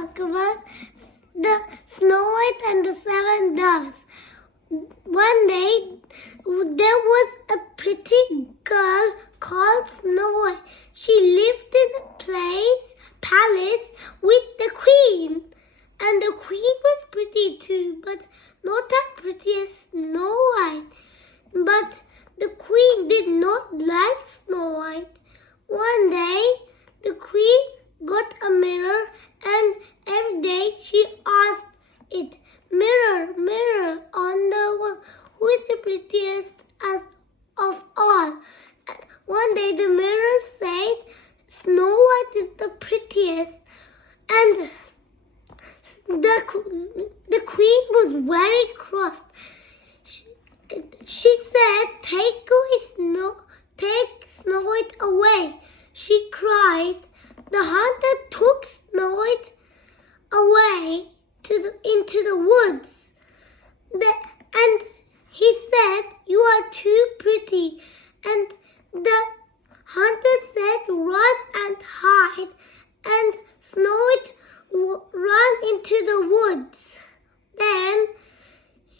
talk about the Snow White and the Seven Dwarfs. One day, there was a pretty girl called Snow White. She lived in a palace with the queen. And the queen was pretty too, but not as pretty as Snow White. But the queen did not like Snow White. One day, the queen got a mirror, and every day she asked it, "Mirror, mirror on the wall, who is the prettiest of all?" One day the mirror said, "Snow White is the prettiest." And the queen was very cross. She said, "Take Snow White away." She cried. The hunter took Snow White away into the woods. And he said, "You are too pretty." And the hunter said, "Run and hide." And Snow White ran into the woods. Then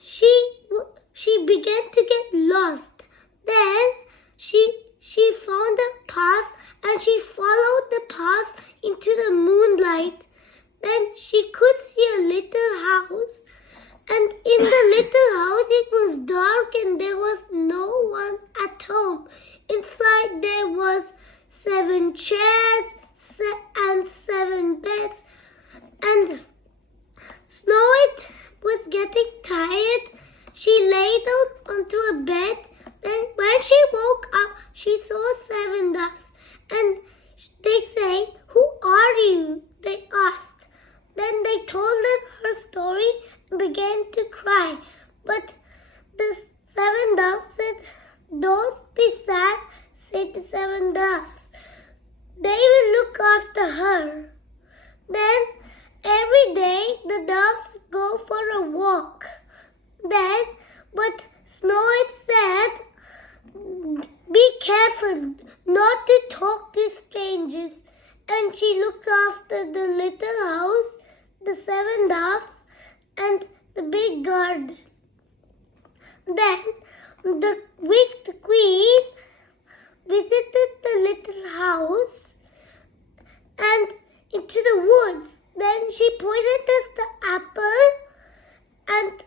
she began to get lost. Then she found a path, and she followed the path into the moonlight. Then she could see a little house. And in the little house it was dark and there was no one at home. Inside there was 7 chairs and 7 beds. And Snow White was getting tired. She lay down onto a bed. Then when she woke up, she saw 7 dwarfs. And they say, "Who are you?" they asked. Then they told them her story and began to cry. But the 7 dwarfs said, "Don't be sad," said the 7 dwarfs. "They will look after her." Then every day the dwarfs go for a walk. But Snow White said, "Be careful not to talk to strangers." And she looked after the little house, the 7 dwarfs, and the big garden. Then the wicked queen visited the little house and into the woods. Then she poisoned the apple, and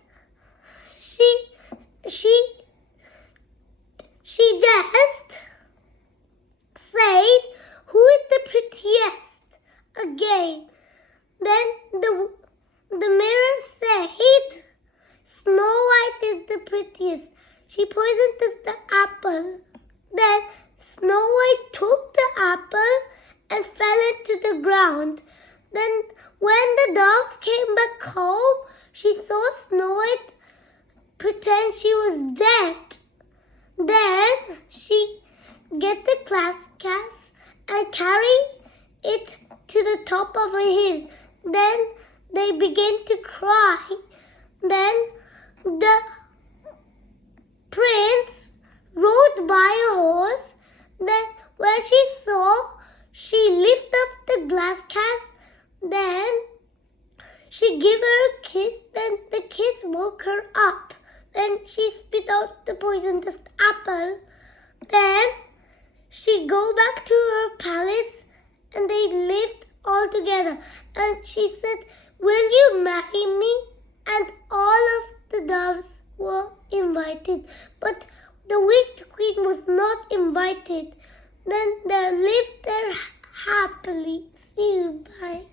she just said, "Who is the prettiest?" again. Then the mirror said, "Snow White is the prettiest." She poisoned the apple. Then Snow White took the apple and fell into the ground. Then when the dogs came back home, she saw Snow White pretend she was dead. Then she get the glass and carry it to the top of a hill. Then they began to cry. Then the prince rode by a horse. Then when she lifted up the glass case. Then she gave her a kiss. Then the kiss woke her up. Then she spit out the poisonous apple. Then she go back to her palace, and they lived all together. And she said, "Will you marry me?" And all of the doves were invited. But the wicked queen was not invited. Then they lived there happily. See you. Bye.